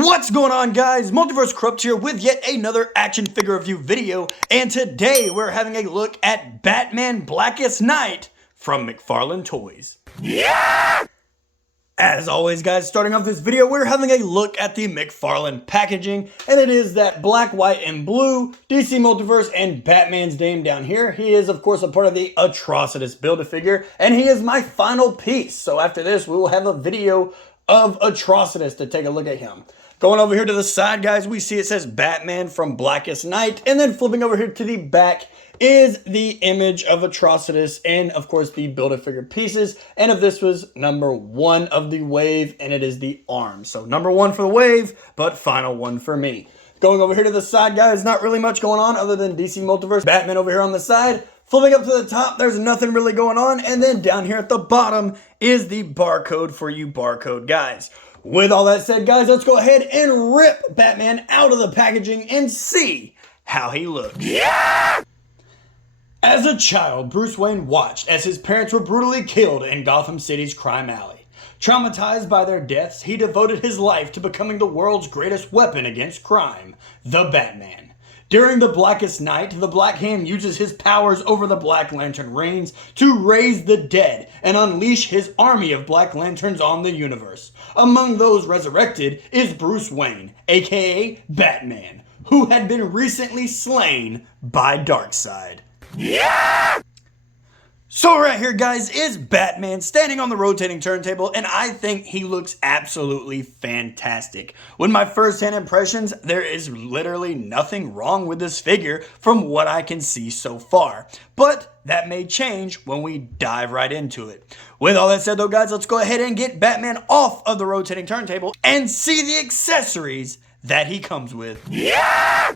What's going on, guys? Multiverse Corrupt here with yet another action figure review video, and today we're having a look at Batman Blackest Night from McFarlane Toys. Yeah! As always, guys, starting off this video, we're having a look at the McFarlane packaging, and it is that black, white, and blue DC Multiverse and Batman's name down here. He is, of course, a part of the Atrocious Build-A-Figure, and he is my final piece. So after this, we will have a video of Atrocious to take a look at him. Going over here to the side, guys, we see it says Batman from Blackest Night, and then flipping over here to the back is the image of Atrocious and, of course, the Build-A-Figure pieces. And if this was number 1 of the wave, and it is the arm. So number 1 for the wave, but final 1 for me. Going over here to the side, guys, not really much going on other than DC Multiverse. Batman over here on the side. Flipping up to the top, there's nothing really going on. And then down here at the bottom is the barcode for you barcode guys. With all that said, guys, let's go ahead and rip Batman out of the packaging and see how he looks. Yeah! As a child, Bruce Wayne watched as his parents were brutally killed in Gotham City's crime alley. Traumatized by their deaths, he devoted his life to becoming the world's greatest weapon against crime, the Batman. During the Blackest Night, the Black Hand uses his powers over the Black Lantern rings to raise the dead and unleash his army of Black Lanterns on the universe. Among those resurrected is Bruce Wayne, aka Batman, who had been recently slain by Darkseid. Yeah! So right here, guys, is Batman standing on the rotating turntable, and I think he looks absolutely fantastic. With my first-hand impressions, there is literally nothing wrong with this figure from what I can see so far. But that may change when we dive right into it. With all that said, though, guys, let's go ahead and get Batman off of the rotating turntable and see the accessories that he comes with. Yeah!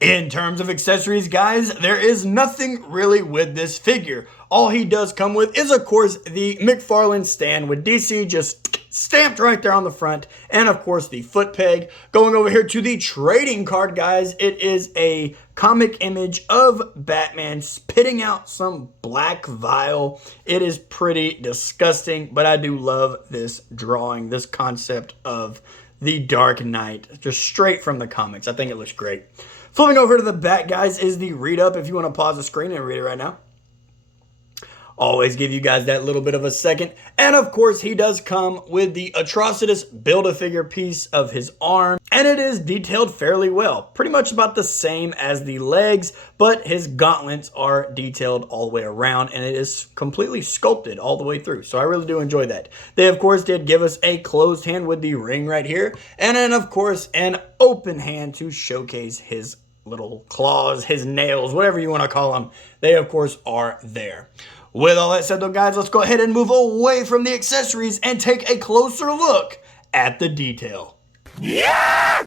In terms of accessories, guys, there is nothing really with this figure. All he does come with is, of course, the McFarlane stand with DC just stamped right there on the front, and of course the foot peg. Going over here to the trading card, guys, it is a comic image of Batman spitting out some black vial. It is pretty disgusting, but I do love this drawing, this concept of the Dark Knight, just straight from the comics. I think it looks great. Flipping over to the back, guys, is the read-up if you want to pause the screen and read it right now. Always give you guys that little bit of a second. And of course, he does come with the Atrocious Build-A-Figure piece of his arm. And it is detailed fairly well. Pretty much about the same as the legs, but his gauntlets are detailed all the way around. And it is completely sculpted all the way through. So I really do enjoy that. They, of course, did give us a closed hand with the ring right here. And then, of course, an open hand to showcase his little claws, his nails, whatever you want to call them. They, of course, are there. With all that said, though, guys, let's go ahead and move away from the accessories and take a closer look at the detail. Yeah!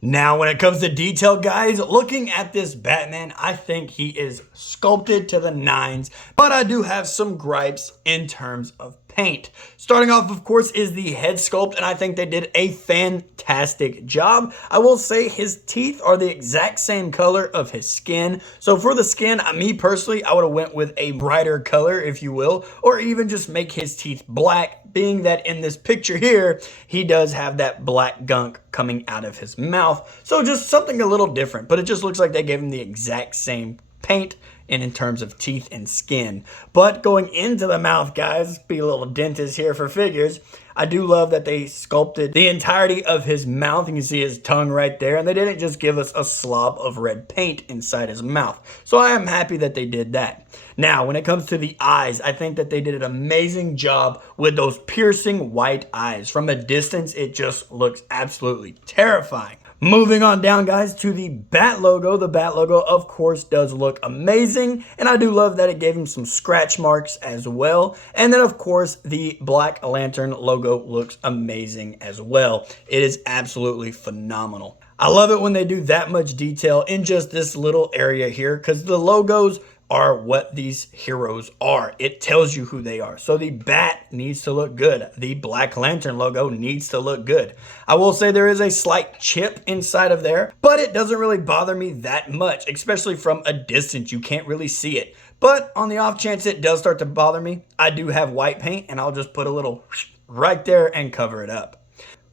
Now, when it comes to detail, guys, looking at this Batman, I think he is sculpted to the nines, but I do have some gripes in terms of paint. Starting off, of course, is the head sculpt, and I think they did a fantastic job. I will say his teeth are the exact same color of his skin. So for the skin, me personally, I would have went with a brighter color, if you will, or even just make his teeth black, being that in this picture here, he does have that black gunk coming out of his mouth. So just something a little different, but it just looks like they gave him the exact same paint and in terms of teeth and skin. But going into the mouth, guys, be a little dentist here for figures. I do love that they sculpted the entirety of his mouth. You can see his tongue right there, and they didn't just give us a slob of red paint inside his mouth. So I am happy that they did that. Now, when it comes to the eyes, I think that they did an amazing job with those piercing white eyes. From a distance, it just looks absolutely terrifying. Moving on down, guys, to the Bat logo. The Bat logo, of course, does look amazing, and I do love that it gave him some scratch marks as well. And then, of course, the Black Lantern logo looks amazing as well. It is absolutely phenomenal. I love it when they do that much detail in just this little area here, because the logos are what these heroes are. It tells you who they are. So the bat needs to look good. The Black Lantern logo needs to look good. I will say there is a slight chip inside of there, but it doesn't really bother me that much, especially from a distance. You can't really see it. But on the off chance it does start to bother me, I do have white paint, and I'll just put a little right there and cover it up.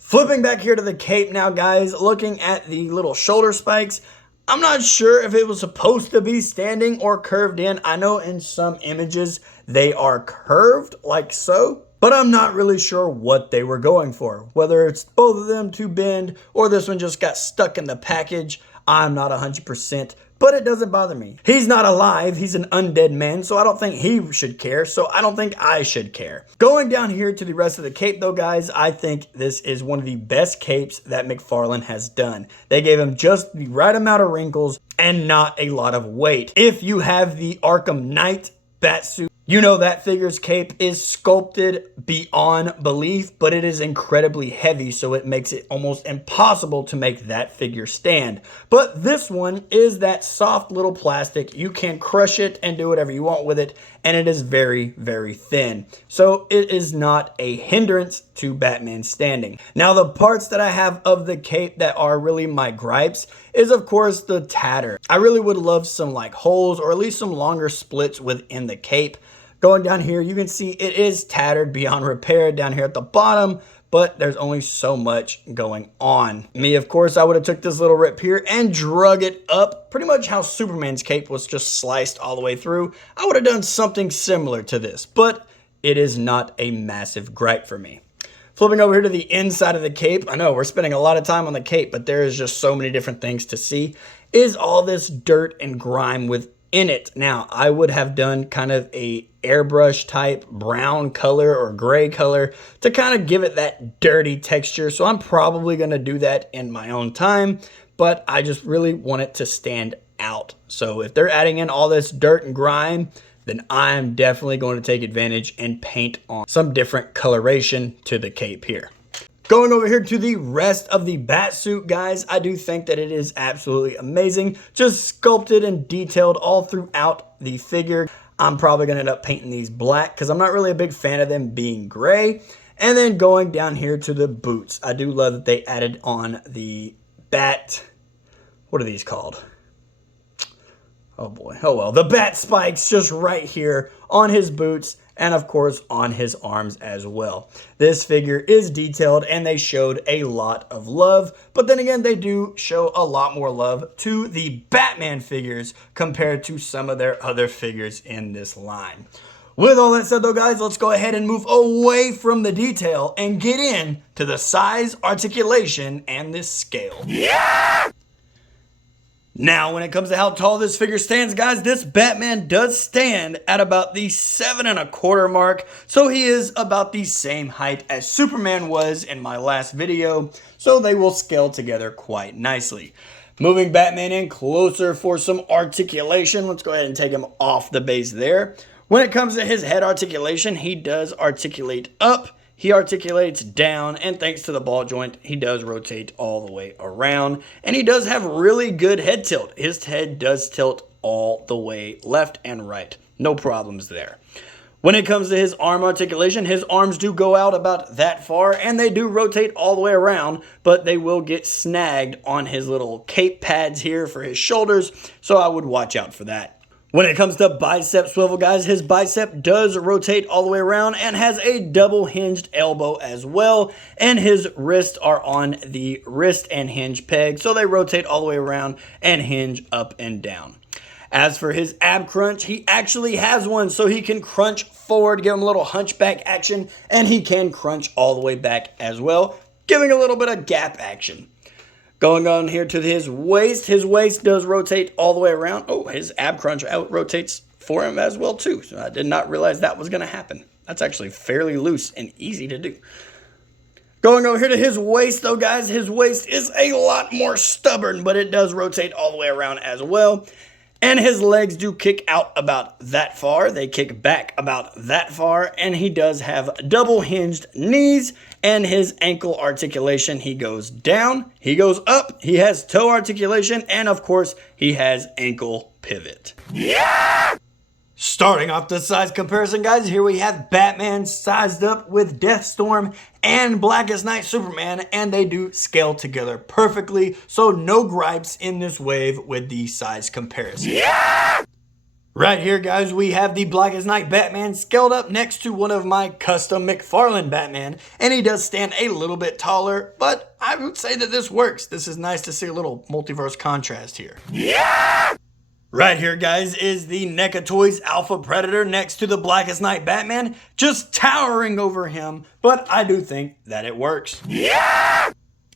Flipping back here to the cape now, guys, looking at the little shoulder spikes, I'm not sure if it was supposed to be standing or curved in. I know in some images they are curved like so, but I'm not really sure what they were going for. Whether it's both of them to bend or this one just got stuck in the package, I'm not 100%, but it doesn't bother me. He's not alive, he's an undead man, so I don't think he should care, so I don't think I should care. Going down here to the rest of the cape though, guys, I think this is one of the best capes that McFarlane has done. They gave him just the right amount of wrinkles and not a lot of weight. If you have the Arkham Knight Batsuit, you know that figure's cape is sculpted beyond belief, but it is incredibly heavy, so it makes it almost impossible to make that figure stand. But this one is that soft little plastic. You can crush it and do whatever you want with it, and it is very, very thin. So it is not a hindrance to Batman standing. Now, the parts that I have of the cape that are really my gripes is, of course, the tatter. I really would love some like holes or at least some longer splits within the cape. Going down here, you can see it is tattered beyond repair down here at the bottom, but there's only so much going on. Me, of course, I would have took this little rip here and drug it up, pretty much how Superman's cape was just sliced all the way through. I would have done something similar to this, but it is not a massive gripe for me. Flipping over here to the inside of the cape, I know we're spending a lot of time on the cape, but there is just so many different things to see, is all this dirt and grime within it. Now, I would have done kind of a airbrush type brown color or gray color to kind of give it that dirty texture. So I'm probably going to do that in my own time, but I just really want it to stand out. So if they're adding in all this dirt and grime, then I'm definitely going to take advantage and paint on some different coloration to the cape here. Going over here to the rest of the Batsuit, guys, I do think that it is absolutely amazing. Just sculpted and detailed all throughout the figure. I'm probably going to end up painting these black because I'm not really a big fan of them being gray. And then going down here to the boots. I do love that they added on the bat, what are these called? Oh boy, oh well. The bat spikes just right here on his boots and of course on his arms as well. This figure is detailed and they showed a lot of love, but then again, they do show a lot more love to the Batman figures compared to some of their other figures in this line. With all that said though, guys, let's go ahead and move away from the detail and get in to the size, articulation, and this scale. Yeah! Now, when it comes to how tall this figure stands, guys, this Batman does stand at about the 7¼ mark. So he is about the same height as Superman was in my last video. So they will scale together quite nicely. Moving Batman in closer for some articulation. Let's go ahead and take him off the base there. When it comes to his head articulation, he does articulate up. He articulates down, and thanks to the ball joint, he does rotate all the way around, and he does have really good head tilt. His head does tilt all the way left and right. No problems there. When it comes to his arm articulation, his arms do go out about that far, and they do rotate all the way around, but they will get snagged on his little cape pads here for his shoulders, so I would watch out for that. When it comes to bicep swivel, guys, his bicep does rotate all the way around and has a double hinged elbow as well. And his wrists are on the wrist and hinge peg, so they rotate all the way around and hinge up and down. As for his ab crunch, he actually has one, so he can crunch forward, give him a little hunchback action, and he can crunch all the way back as well, giving a little bit of gap action. Going on here to his waist does rotate all the way around. Oh, his ab crunch out rotates for him as well too. So I did not realize that was going to happen. That's actually fairly loose and easy to do. Going over here to his waist though, guys, his waist is a lot more stubborn, but it does rotate all the way around as well. And his legs do kick out about that far. They kick back about that far. And he does have double hinged knees. And his ankle articulation, he goes down, he goes up, he has toe articulation, and of course, he has ankle pivot. Yeah! Starting off the size comparison, guys, here we have Batman sized up with Deathstorm and Blackest Night Superman, and they do scale together perfectly, so no gripes in this wave with the size comparison. Yeah! Right here, guys, we have the Blackest Night Batman scaled up next to one of my custom McFarlane Batman, and he does stand a little bit taller, but I would say that this works. This is nice to see a little multiverse contrast here. Yeah! Right here, guys, is the NECA Toys Alpha Predator next to the Blackest Night Batman, just towering over him, but I do think that it works. Yeah!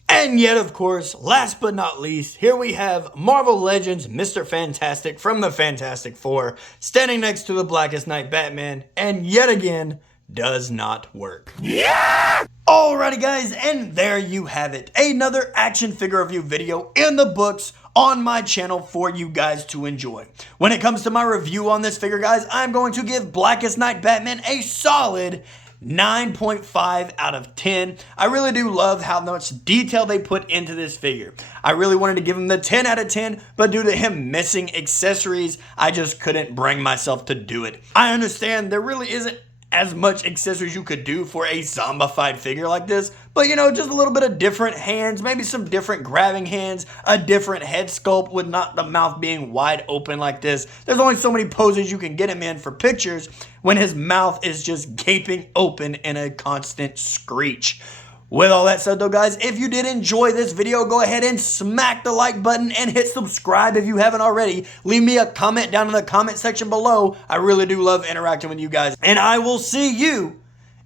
And yet, of course, last but not least, here we have Marvel Legends Mr. Fantastic from the Fantastic Four standing next to the Blackest Night Batman, and yet again, does not work. Yeah! Alrighty, guys, and there you have it. Another action figure review video in the books on my channel for you guys to enjoy. When it comes to my review on this figure, guys, I'm going to give Blackest Night Batman a solid 9.5 out of 10. I really do love how much detail they put into this figure. I really wanted to give him the 10 out of 10, but due to him missing accessories, I just couldn't bring myself to do it. I understand there really isn't as much accessories you could do for a zombified figure like this, but you know, just a little bit of different hands, maybe some different grabbing hands, a different head sculpt with not the mouth being wide open like this. There's only so many poses you can get him in for pictures when his mouth is just gaping open in a constant screech. With all that said though, guys, if you did enjoy this video, go ahead and smack the like button and hit subscribe if you haven't already. Leave me a comment down in the comment section below. I really do love interacting with you guys. And I will see you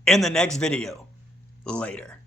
in the next video. Later.